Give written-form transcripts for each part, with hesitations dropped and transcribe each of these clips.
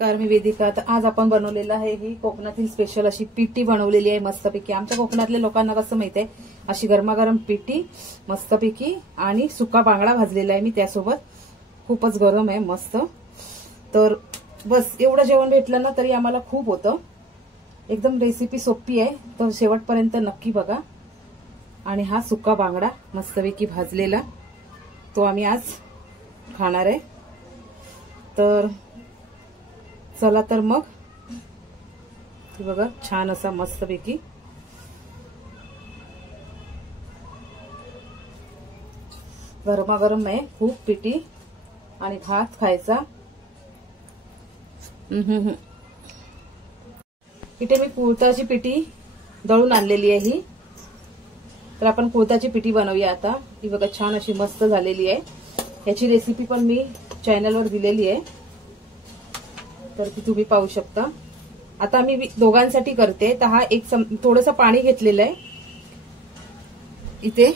नमस्कार, मी वेदिका। तर आज आपण बनवलेलं आहे ही कोकणातील स्पेशल अशी पिठी बनवलेली आहे मस्तपैकी। आमच्या कोकणातल्या लोकांना कसं माहितीये, अशी गरमागरम पिठी मस्तपैकी आणि सुका बांगडा भाजलेला आहे मी त्यासोबत। खूपच गरम आहे मस्त। तर बस एवढं जेवण भेटलं ना तरी आम्हाला खूप होतं। एकदम रेसिपी सोपी आहे, तर शेवटपर्यंत नक्की बघा। आणि हा सुका बांगडा मस्तपैकी भाजलेला तो आम्ही आज खाणार आहे। तर चला तर मग बघा, छान असा मस्तपैकी गरमागरम आहे खूप पिठी आणि भात खायचा। इथे मी कुळथाची पिठी दळून आणलेली आहे ही। तर आपण कुळथाची पिठी बनवूया आता। ही बघा छान अशी मस्त झालेली आहे। याची रेसिपी पण मी चॅनलवर दिलेली आहे, तर ती तुम्ही पाहू शकता। आता मी दोघांसाठी करते, तर हा एक थोडंसं पाणी घेतलेलं आहे इथे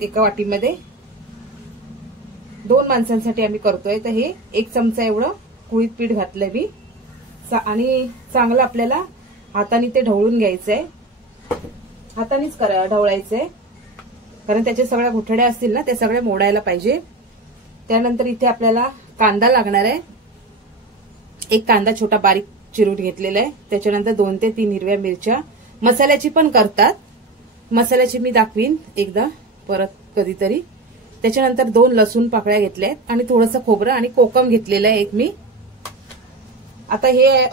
एका वाटीमध्ये। 2 माणसांसाठी आम्ही करतोय, तर हे 1 चमचा एवढं कुळीत पीठ घातलंय मी। आणि चांगलं आपल्याला हाताने ते ढवळून घ्यायचंय। हातानेच ढवळायचंय, कारण त्याच्या सगळ्या गुठळ्या असतील ना ते सगळे मोडायला पाहिजे। त्यानंतर इथे आपल्याला कांदा लागणार आहे। एक कांदा छोटा बारीक चिरून घेतलेला आहे। त्याच्यानंतर 2 ते 3 हिरव्या मिरच्या। मसाल्याची पण करतात, मसाल्याची मी दाखवीन एकदा परत कधीतरी। त्याच्यानंतर 2 लसूण पाकळ्या घेतल्या आहेत आणि थोडंसं खोबरं आणि कोकम घेतलेलं आहे एक मी। आता हे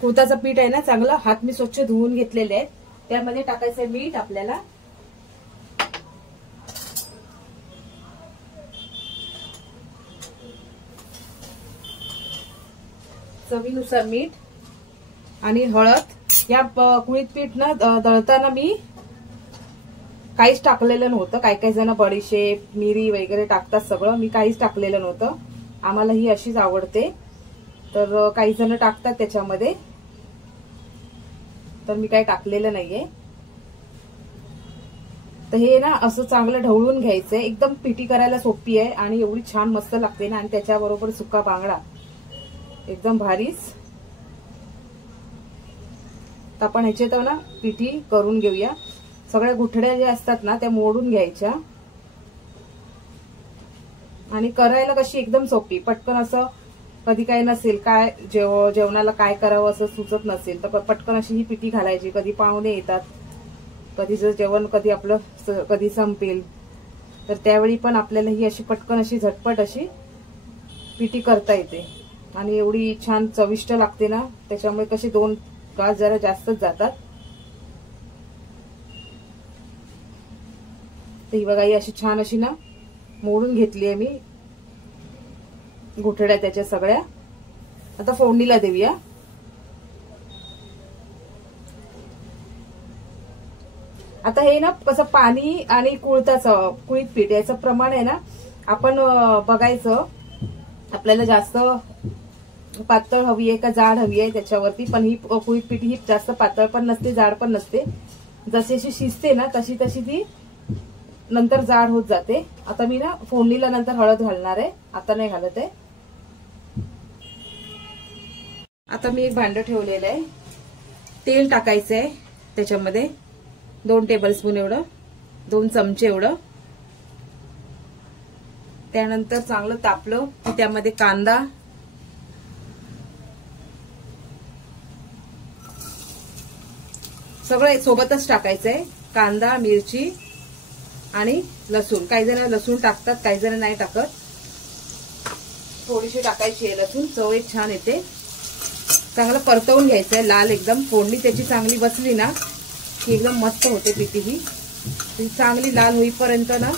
कुळथाचं पीठ आहे ना, चांगलं हात मी स्वच्छ धुवून घेतलेले आहेत। त्यामध्ये टाकायचं मीठ आपल्याला, चवीनुसार मीठ आणि हळद। या कुळीत पीठ ना दळताना मी काहीच टाकलेलं नव्हतं। काही जण बडीशेप मिरी वगैरे टाकतात, सगळं मी काहीच टाकलेलं नव्हतं। आम्हाला ही अशीच आवडते, तर काही जण टाकतात त्याच्यामध्ये, तर मी काही टाकलेलं नाहीये। तर हे ना असं चांगलं ढवळून घ्यायचंय। एकदम पिठी करायला सोपी आहे आणि एवढी छान मस्त लागते ना। आणि त्याच्याबरोबर सुका बांगडा एकदम भारीच। तर आपण ह्याच्यात ना पिठी करून घेऊया। सगळ्या गुठड्या ज्या असतात ना त्या मोडून घ्यायच्या आणि करायला कशी एकदम सोपी, पटकन असं कधी काही नसेल काय जेवणाला काय करावं असं सुचत नसेल तर पटकन अशी ही पिठी घालायची। कधी पाहुणे येतात, कधी जर जेवण कधी आपलं कधी संपेल, तर त्यावेळी पण आपल्याला ही अशी पटकन अशी झटपट अशी पिठी करता येते आणि एवढी छान चविष्ट लागते ना। त्याच्यामुळे कशी 2 घास जरा जास्तच जातात। तर ही बघा, ही अशी छान अशी ना मोडून घेतली आहे मी गुठड्या त्याच्या सगळ्या। आता फोडणीला देऊया। आता हे ना कसं पाणी आणि कुळीत पीठ याचं प्रमाण आहे ना, आपण बघायचं आपल्याला जास्त पातळ हवी आहे का जाड हवी आहे त्याच्यावरती। पण ही कुळीत पीठ ही जास्त पातळ पण नसते जाड पण नसते, जशी अशी शिजते ना तशी तशी ती नंतर जाड होत जाते। आता मी ना फोडणीला नंतर हळद घालणार आहे, आता नाही घालत आहे। आता मी एक भांडं ठेवलेलं आहे, तेल टाकायचं आहे त्याच्यामध्ये 2 टेबलस्पून एवढं, 2 चमचे एवढं। त्यानंतर चांगलं तापलं की त्यामध्ये कांदा, सगळं सोबतच टाकायचंय। कांदा, मिरची आणि लसूण। काही जण लसूण टाकतात, काही जण नाही टाकत। थोडीशी टाकायची आहे लसूण, चव एक छान येते। चांगलं परतवून घ्यायचंय लाल एकदम। फोडणी त्याची चांगली बसली ना की एकदम मस्त होते पिठी ही। ती चांगली लाल होईपर्यंत ना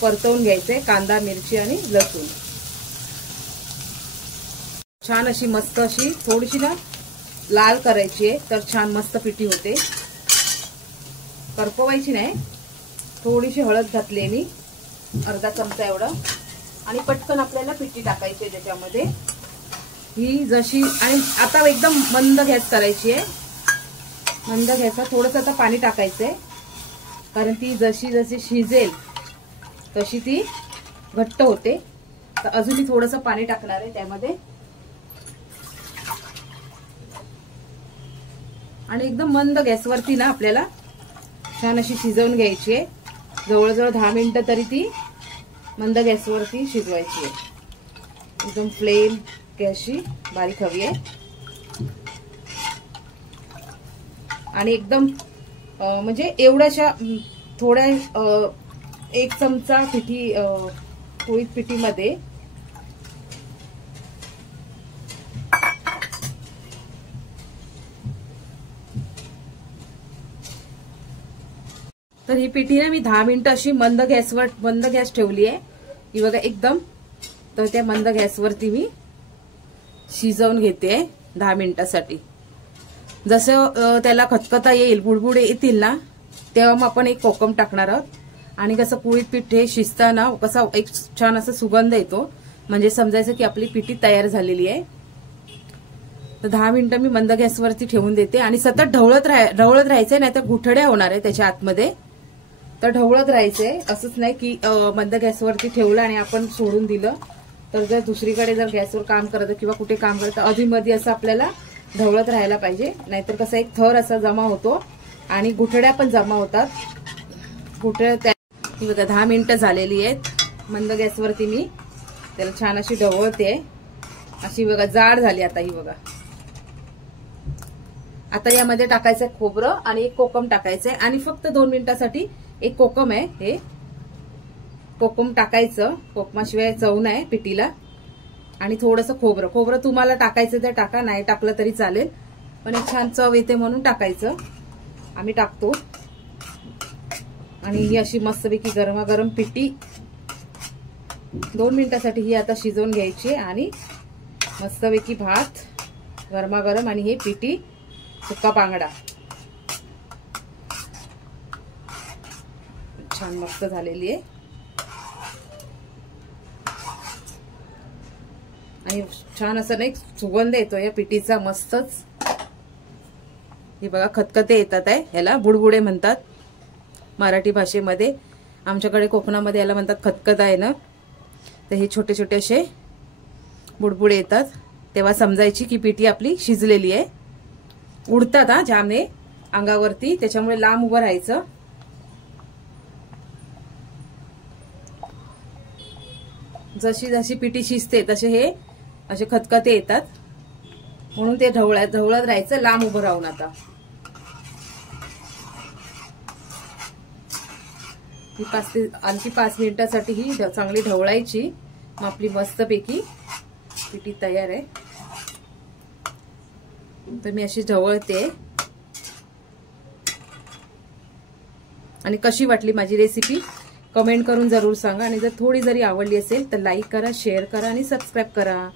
परतवून घ्यायचंय कांदा, मिरची आणि लसूण। छान अशी मस्त अशी थोडीशी ना लाल करायची आहे, तर छान मस्त पिठी होते। करपवायची नाही। थोडीशी हळद घातली मी, अर्धा चमचा एवढं, आणि पटकन आपल्याला पिठी टाकायची आहे त्याच्यामध्ये ही जशी। आणि आता एकदम मंद गॅस करायची आहे, मंद गॅसवर थोडंसं आता पाणी टाकायचंय, कारण ती जशी जशी शिजेल तशी ती घट्ट होते। आता अजून मी थोडंसं पाणी टाकणार आहे त्यामध्ये आणि एकदम मंद गॅसवरती ना आपल्याला छान अशी शिजवून घ्यायची आहे. जवळजवळ 10 मिनिटं तरी ती मंद गॅसवरती शिजवायची आहे. एकदम फ्लेम गॅसची बारीक हवी आहे आणि एकदम म्हणजे एवढ्याशा थोड्या 1 चमचा पिठी पोळीत पिठीमध्ये तर ही पिठी ना मी 10 मिनिटं अशी मंद गॅस ठेवली आहे. ही बघा एकदम. तर त्या मंद गॅसवरती मी शिजवून घेते 10 मिनिटासाठी. जसं त्याला खतखता येईल बुडबुडे येतील ना तेव्हा मग आपण एक कोकम टाकणार आहोत. आणि कसं पोळीत पीठ हे शिजताना कसा एक छान असा सुगंध येतो म्हणजे समजायचं की आपली पिठी तयार झालेली आहे. तर 10 मिनिटं मी मंद गॅसवरती ठेवून देते आणि सतत ढवळत राहायचंय नाही तर गुठळ्या होणार आहे त्याच्या आतमध्ये. तर ढवळत राहायचंय. असंच नाही की मंद गॅसवरती ठेवलं आणि आपण सोडून दिलं. तर जर दुसरीकडे जर गॅसवर काम करत किंवा कुठे काम करत अधीमध्ये असं आपल्याला ढवळत राहायला पाहिजे. नाहीतर कसं एक थर असा जमा होतो आणि गुठळ्या पण जमा होतात. गुठळ्या बघा 10 मिनिटं झालेली आहेत मंद गॅसवरती. मी त्याला छान अशी ढवळते. अशी बघा जाड झाली आता ही बघा. आता यामध्ये टाकायचंय खोबरं आणि एक कोकम टाकायचंय आणि फक्त 2 मिनिटासाठी एक कोकम आहे हे कोकम टाकायचं. कोकमाशिवाय चव नाही पिठीला. आणि थोडंसं खोबरं तुम्हाला टाकायचं तर टाका नाही टाकलं तरी चालेल पण एक छान चव येते म्हणून टाकायचं. आम्ही टाकतो. आणि ही अशी मस्तपैकी गरमागरम पिठी 2 मिनिटासाठी ही आता शिजवून घ्यायची आणि मस्तपैकी भात गरमागरम आणि ही पिठी सुक्का बांगडा छान मस्त झालेली आहे. आणि छान असं नाही सुगंध येतो या पिठीचा मस्तच. हे बघा खतखते येतात आहे. याला बुडबुडे म्हणतात मराठी भाषेमध्ये. आमच्याकडे कोकणामध्ये याला म्हणतात खतखत आहे ना. तर हे छोटे छोटे असे बुडबुडे येतात तेव्हा समजायची की पिठी आपली शिजलेली आहे. उडतात हा जामे अंगावरती त्याच्यामुळे लांब उभं राहायचं. जशी जशी पिठी शिजते तसे हे असे खतखते येतात म्हणून ते ढवळत राहायचं लांब उभं राहून. आता ही आणखी 5 मिनिटासाठी ही चांगली ढवळायची. मग आपली मस्तपैकी पिठी तयार आहे. तर मी अशी ढवळते. आणि कशी वाटली माझी रेसिपी कमेंट करून जरूर सांगा. आणि जर थोडी जरी आवडली असेल तर लाईक करा शेअर करा आणि सबस्क्राईब करा.